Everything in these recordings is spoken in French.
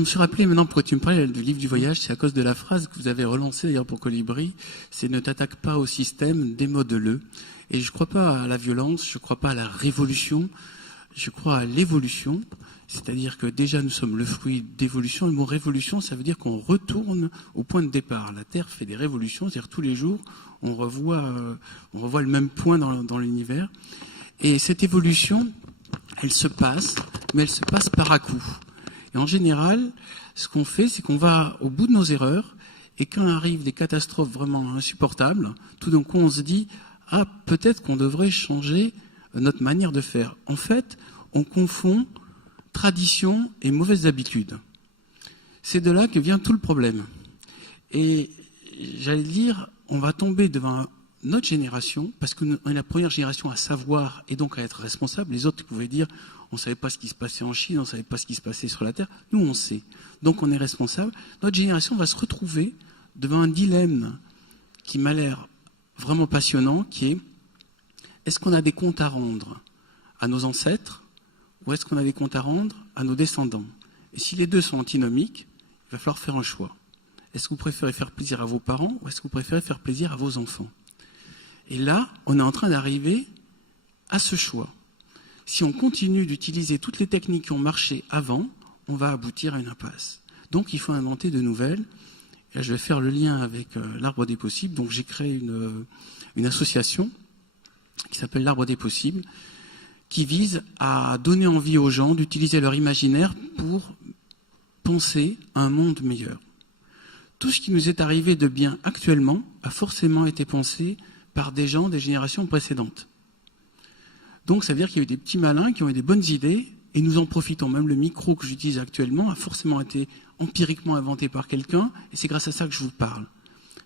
Je me suis rappelé maintenant pourquoi tu me parlais du livre du voyage, c'est à cause de la phrase que vous avez relancée d'ailleurs pour Colibri, c'est ne t'attaque pas au système, démode-le. Et je ne crois pas à la violence, je ne crois pas à la révolution, je crois à l'évolution. C'est-à-dire que déjà nous sommes le fruit d'évolution. Le mot révolution, ça veut dire qu'on retourne au point de départ. La Terre fait des révolutions, c'est-à-dire tous les jours, on revoit le même point dans l'univers. Et cette évolution, elle se passe, mais elle se passe par à-coups. Et en général, ce qu'on fait, c'est qu'on va au bout de nos erreurs, et quand arrivent des catastrophes vraiment insupportables, tout d'un coup on se dit « Ah, peut-être qu'on devrait changer notre manière de faire ». En fait, on confond tradition et mauvaises habitudes. C'est de là que vient tout le problème. Et j'allais dire, on va tomber devant notre génération, parce qu'on est la première génération à savoir et donc à être responsable. Les autres pouvaient dire, on ne savait pas ce qui se passait en Chine, on ne savait pas ce qui se passait sur la Terre. Nous, on sait. Donc on est responsable. Notre génération va se retrouver devant un dilemme qui m'a l'air vraiment passionnant, qui est-ce qu'on a des comptes à rendre à nos ancêtres ou est-ce qu'on a des comptes à rendre à nos descendants? Et si les deux sont antinomiques, il va falloir faire un choix. Est-ce que vous préférez faire plaisir à vos parents ou est-ce que vous préférez faire plaisir à vos enfants? Et là, on est en train d'arriver à ce choix. Si on continue d'utiliser toutes les techniques qui ont marché avant, on va aboutir à une impasse. Donc il faut inventer de nouvelles. Et là, je vais faire le lien avec l'Arbre des possibles. Donc j'ai créé une association qui s'appelle l'Arbre des possibles, qui vise à donner envie aux gens d'utiliser leur imaginaire pour penser à un monde meilleur. Tout ce qui nous est arrivé de bien actuellement a forcément été pensé par des gens des générations précédentes. Donc ça veut dire qu'il y a eu des petits malins qui ont eu des bonnes idées et nous en profitons. Même le micro que j'utilise actuellement a forcément été empiriquement inventé par quelqu'un et c'est grâce à ça que je vous parle.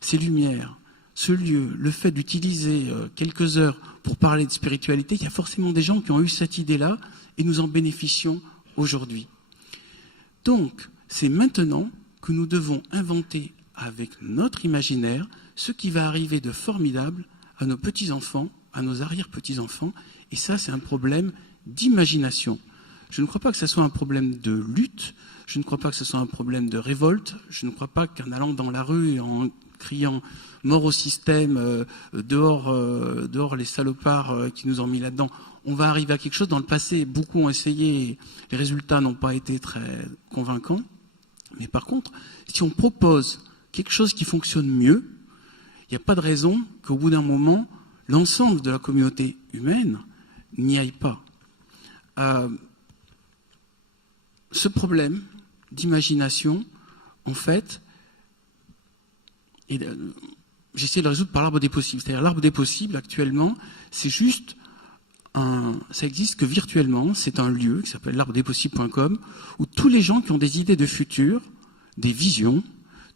Ces lumières, ce lieu, le fait d'utiliser quelques heures pour parler de spiritualité, il y a forcément des gens qui ont eu cette idée-là et nous en bénéficions aujourd'hui. Donc, c'est maintenant que nous devons inventer avec notre imaginaire ce qui va arriver de formidable à nos petits-enfants, à nos arrière-petits-enfants. Et ça, c'est un problème d'imagination. Je ne crois pas que ce soit un problème de lutte, je ne crois pas que ce soit un problème de révolte, je ne crois pas qu'en allant dans la rue et en criant « mort au système, dehors les salopards qui nous ont mis là-dedans », on va arriver à quelque chose. Dans le passé, beaucoup ont essayé, les résultats n'ont pas été très convaincants. Mais par contre, si on propose quelque chose qui fonctionne mieux, il n'y a pas de raison qu'au bout d'un moment, l'ensemble de la communauté humaine n'y aille pas. Ce problème d'imagination, en fait, j'essaie de le résoudre par l'arbre des possibles. C'est-à-dire l'arbre des possibles, actuellement, c'est juste ça existe que virtuellement, c'est un lieu qui s'appelle l'arbredespossibles.com où tous les gens qui ont des idées de futur, des visions,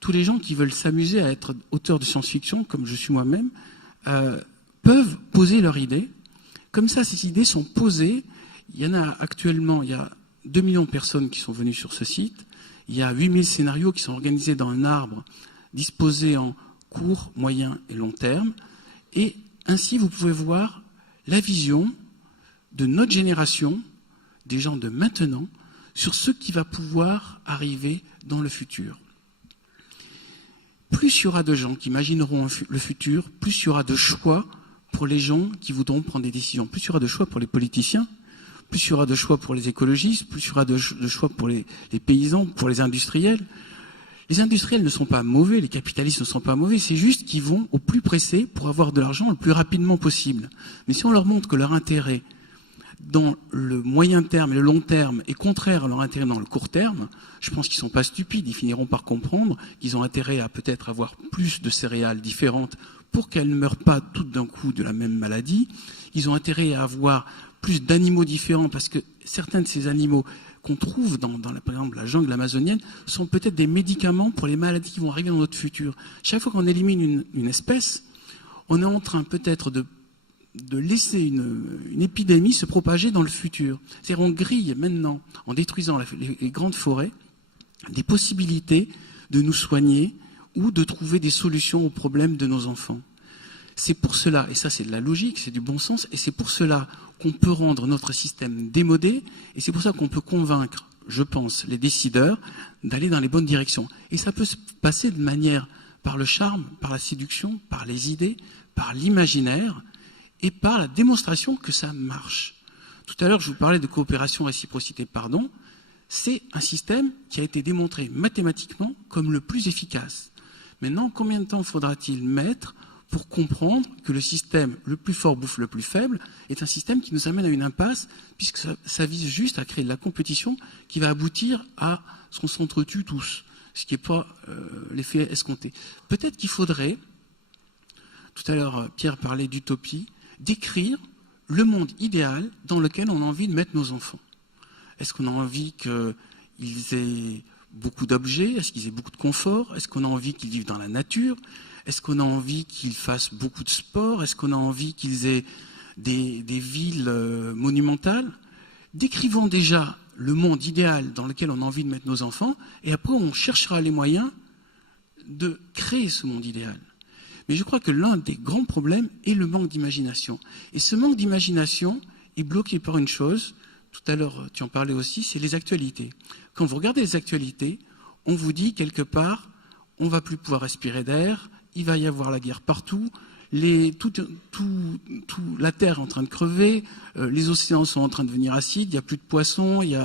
tous les gens qui veulent s'amuser à être auteurs de science-fiction, comme je suis moi-même, peuvent poser leurs idées. Comme ça, ces idées sont posées. Il y en a actuellement, il y a 2 millions de personnes qui sont venues sur ce site. Il y a 8000 scénarios qui sont organisés dans un arbre, disposés en court, moyen et long terme. Et ainsi, vous pouvez voir la vision de notre génération, des gens de maintenant, sur ce qui va pouvoir arriver dans le futur. Plus il y aura de gens qui imagineront le futur, plus il y aura de choix pour les gens qui voudront prendre des décisions. Plus il y aura de choix pour les politiciens, plus il y aura de choix pour les écologistes, plus il y aura de choix pour les paysans, pour les industriels. Les industriels ne sont pas mauvais, les capitalistes ne sont pas mauvais, c'est juste qu'ils vont au plus pressé pour avoir de l'argent le plus rapidement possible. Mais si on leur montre que leur intérêt dans le moyen terme et le long terme est contraire à leur intérêt dans le court terme, je pense qu'ils ne sont pas stupides, ils finiront par comprendre qu'ils ont intérêt à peut-être avoir plus de céréales différentes pour qu'elles ne meurent pas toutes d'un coup de la même maladie. Ils ont intérêt à avoir plus d'animaux différents parce que certains de ces animaux qu'on trouve dans par exemple, la jungle amazonienne sont peut-être des médicaments pour les maladies qui vont arriver dans notre futur. Chaque fois qu'on élimine une espèce, on est en train peut-être de laisser une épidémie se propager dans le futur. C'est-à-dire on grille maintenant, en détruisant les grandes forêts, des possibilités de nous soigner ou de trouver des solutions aux problèmes de nos enfants. C'est pour cela, et ça c'est de la logique, c'est du bon sens, et c'est pour cela qu'on peut rendre notre système démodé, et c'est pour ça qu'on peut convaincre je pense, les décideurs d'aller dans les bonnes directions. Et ça peut se passer de manière par le charme, par la séduction, par les idées, par l'imaginaire et par la démonstration que ça marche. Tout à l'heure, je vous parlais de coopération, réciprocité, pardon. C'est un système qui a été démontré mathématiquement comme le plus efficace. Maintenant, combien de temps faudra-t-il mettre pour comprendre que le système le plus fort bouffe le plus faible est un système qui nous amène à une impasse, puisque ça vise juste à créer de la compétition qui va aboutir à ce qu'on s'entretue tous, ce qui n'est pas l'effet escompté. Peut-être qu'il faudrait, tout à l'heure Pierre parlait d'utopie, décrire le monde idéal dans lequel on a envie de mettre nos enfants. Est-ce qu'on a envie qu'ils aient beaucoup d'objets? Est-ce qu'ils aient beaucoup de confort? Est-ce qu'on a envie qu'ils vivent dans la nature? Est-ce qu'on a envie qu'ils fassent beaucoup de sport? Est-ce qu'on a envie qu'ils aient des villes monumentales? Décrivons déjà le monde idéal dans lequel on a envie de mettre nos enfants, et après on cherchera les moyens de créer ce monde idéal. Mais je crois que l'un des grands problèmes est le manque d'imagination. Et ce manque d'imagination est bloqué par une chose, tout à l'heure tu en parlais aussi, c'est les actualités. Quand vous regardez les actualités, on vous dit quelque part, on ne va plus pouvoir respirer d'air, il va y avoir la guerre partout, la terre est en train de crever, les océans sont en train de devenir acides, il n'y a plus de poissons, on est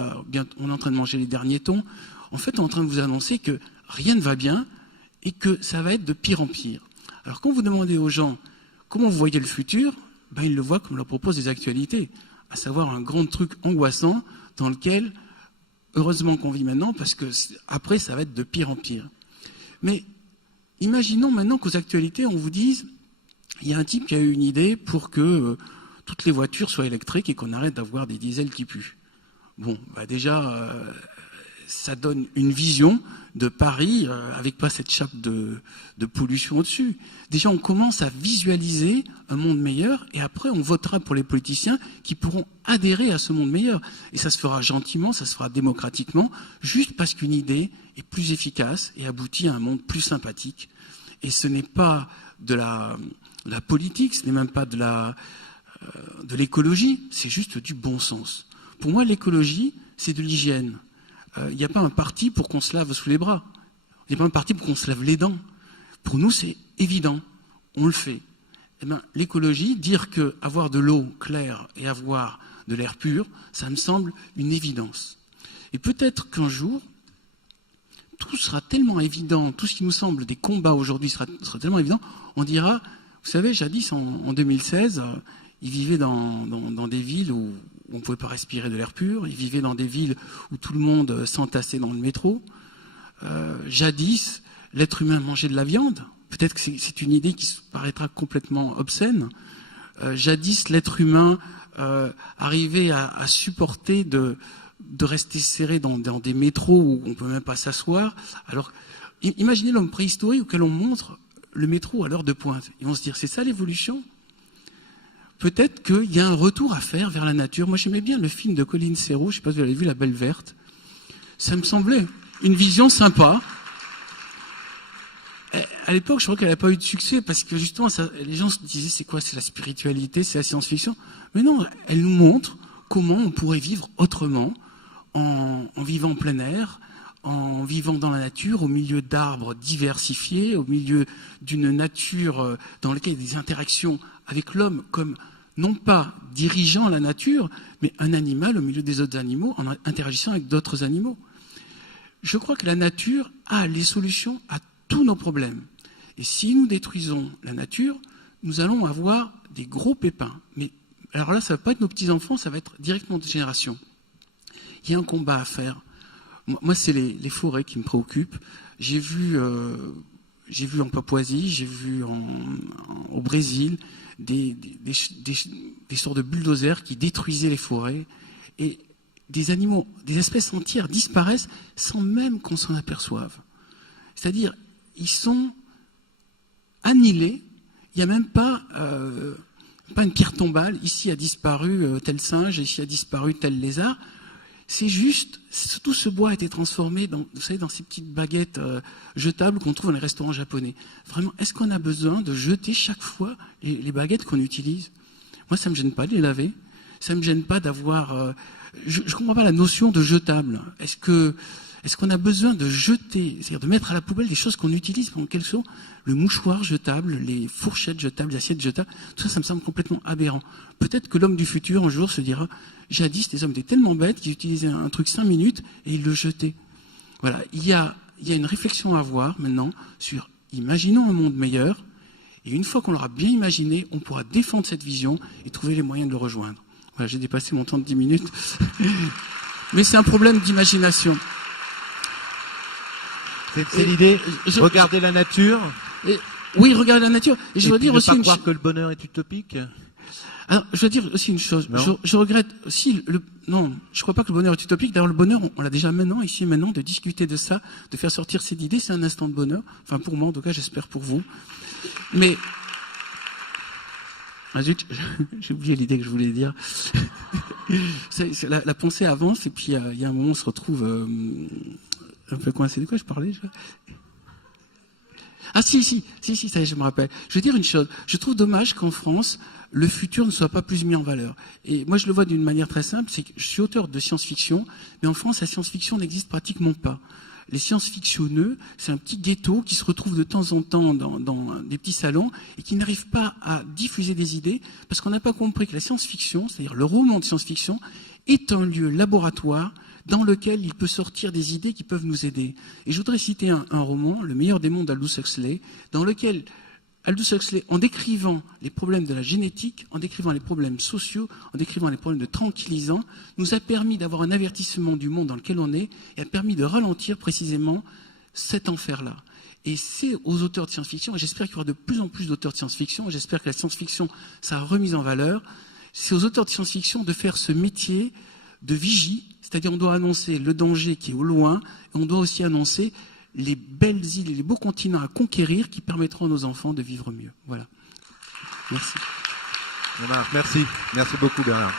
en train de manger les derniers thons. En fait, on est en train de vous annoncer que rien ne va bien et que ça va être de pire en pire. Alors quand vous demandez aux gens comment vous voyez le futur, ils le voient comme leur propose des actualités, à savoir un grand truc angoissant dans lequel, heureusement qu'on vit maintenant, parce que après ça va être de pire en pire. Mais imaginons maintenant qu'aux actualités, on vous dise, il y a un type qui a eu une idée pour que toutes les voitures soient électriques et qu'on arrête d'avoir des diesels qui puent. Bon, déjà, ça donne une vision de Paris avec pas cette chape de pollution au-dessus. Déjà, on commence à visualiser un monde meilleur et après, on votera pour les politiciens qui pourront adhérer à ce monde meilleur. Et ça se fera gentiment, ça se fera démocratiquement, juste parce qu'une idée est plus efficace et aboutit à un monde plus sympathique. Et ce n'est pas de la politique, ce n'est même pas de l'écologie, c'est juste du bon sens. Pour moi, l'écologie, c'est de l'hygiène. Il n'y a pas un parti pour qu'on se lave sous les bras. Il n'y a pas un parti pour qu'on se lave les dents. Pour nous, c'est évident. On le fait. L'écologie, dire qu'avoir de l'eau claire et avoir de l'air pur, ça me semble une évidence. Et peut-être qu'un jour, tout sera tellement évident, tout ce qui nous semble des combats aujourd'hui sera tellement évident, on dira, vous savez, jadis, en 2016, ils vivaient dans des villes où on ne pouvait pas respirer de l'air pur, ils vivaient dans des villes où tout le monde s'entassait dans le métro. Jadis, l'être humain mangeait de la viande. Peut-être que c'est une idée qui paraîtra complètement obscène. Jadis, l'être humain arrivait à supporter de rester serré dans des métros où on ne peut même pas s'asseoir. Alors, imaginez l'homme préhistorique auquel on montre le métro à l'heure de pointe. Ils vont se dire, c'est ça l'évolution ? Peut-être qu'il y a un retour à faire vers la nature. Moi, j'aimais bien le film de Colin Serrault, je ne sais pas si vous avez vu, La Belle Verte. Ça me semblait une vision sympa. À l'époque, je crois qu'elle n'a pas eu de succès parce que justement, les gens se disaient, c'est quoi? C'est la spiritualité, c'est la science-fiction. Mais non, elle nous montre comment on pourrait vivre autrement, en vivant en plein air, en vivant dans la nature, au milieu d'arbres diversifiés, au milieu d'une nature dans laquelle il y a des interactions avec l'homme comme non pas dirigeant la nature, mais un animal au milieu des autres animaux, en interagissant avec d'autres animaux. Je crois que la nature a les solutions à tous nos problèmes. Et si nous détruisons la nature, nous allons avoir des gros pépins. Mais alors là, ça ne va pas être nos petits-enfants, ça va être directement de génération. Il y a un combat à faire. Moi, c'est les forêts qui me préoccupent. J'ai vu en Papouasie, j'ai vu au Brésil des sortes de bulldozers qui détruisaient les forêts. Et des animaux, des espèces entières disparaissent sans même qu'on s'en aperçoive. C'est-à-dire, ils sont annihilés. Il n'y a même pas une pierre tombale. Ici a disparu tel singe, ici a disparu tel lézard. C'est juste, tout ce bois a été transformé dans ces petites baguettes jetables qu'on trouve dans les restaurants japonais. Vraiment, est-ce qu'on a besoin de jeter chaque fois les baguettes qu'on utilise? Moi, ça ne me gêne pas de les laver. Ça ne me gêne pas d'avoir je comprends pas la notion de jetable. Est-ce qu'on a besoin de jeter, c'est-à-dire de mettre à la poubelle des choses qu'on utilise pendant quelles sont le mouchoir jetable, les fourchettes jetables, les assiettes jetables, tout ça, ça me semble complètement aberrant. Peut-être que l'homme du futur, un jour, se dira, jadis, les hommes étaient tellement bêtes qu'ils utilisaient un truc 5 minutes et ils le jetaient. Voilà. Il y a une réflexion à avoir maintenant sur, imaginons un monde meilleur, et une fois qu'on l'aura bien imaginé, on pourra défendre cette vision et trouver les moyens de le rejoindre. Voilà, j'ai dépassé mon temps de 10 minutes. Mais c'est un problème d'imagination. C'est l'idée. Regarder la nature. Oui, regarder la nature. Et je dois dire aussi une chose. Que le bonheur est utopique. Alors, je dois dire aussi une chose. Je regrette aussi non, je crois pas que le bonheur est utopique. D'ailleurs, le bonheur, on l'a déjà maintenant, ici, maintenant, de discuter de ça, de faire sortir cette idée, c'est un instant de bonheur. Enfin, pour moi, en tout cas, j'espère pour vous. Mais, zut, j'ai oublié l'idée que je voulais dire. La pensée avance, et puis, il y a un moment, on se retrouve, un peu coincé. De quoi je parlais, Ah, si, ça y est, je me rappelle. Je veux dire une chose. Je trouve dommage qu'en France, le futur ne soit pas plus mis en valeur. Et moi, je le vois d'une manière très simple, c'est que je suis auteur de science-fiction, mais en France, la science-fiction n'existe pratiquement pas. Les science-fictionneux, c'est un petit ghetto qui se retrouve de temps en temps dans des petits salons et qui n'arrive pas à diffuser des idées parce qu'on n'a pas compris que la science-fiction, c'est-à-dire le roman de science-fiction, est un lieu laboratoire dans lequel il peut sortir des idées qui peuvent nous aider. Et je voudrais citer un roman, Le meilleur des mondes d'Aldous Huxley, dans lequel Aldous Huxley, en décrivant les problèmes de la génétique, en décrivant les problèmes sociaux, en décrivant les problèmes de tranquillisants, nous a permis d'avoir un avertissement du monde dans lequel on est et a permis de ralentir précisément cet enfer-là. Et c'est aux auteurs de science-fiction, et j'espère qu'il y aura de plus en plus d'auteurs de science-fiction, et j'espère que la science-fiction sera remise en valeur, c'est aux auteurs de science-fiction de faire ce métier de vigie, c'est-à-dire on doit annoncer le danger qui est au loin, et on doit aussi annoncer les belles îles et les beaux continents à conquérir qui permettront à nos enfants de vivre mieux. Voilà. Merci. Merci beaucoup Bernard.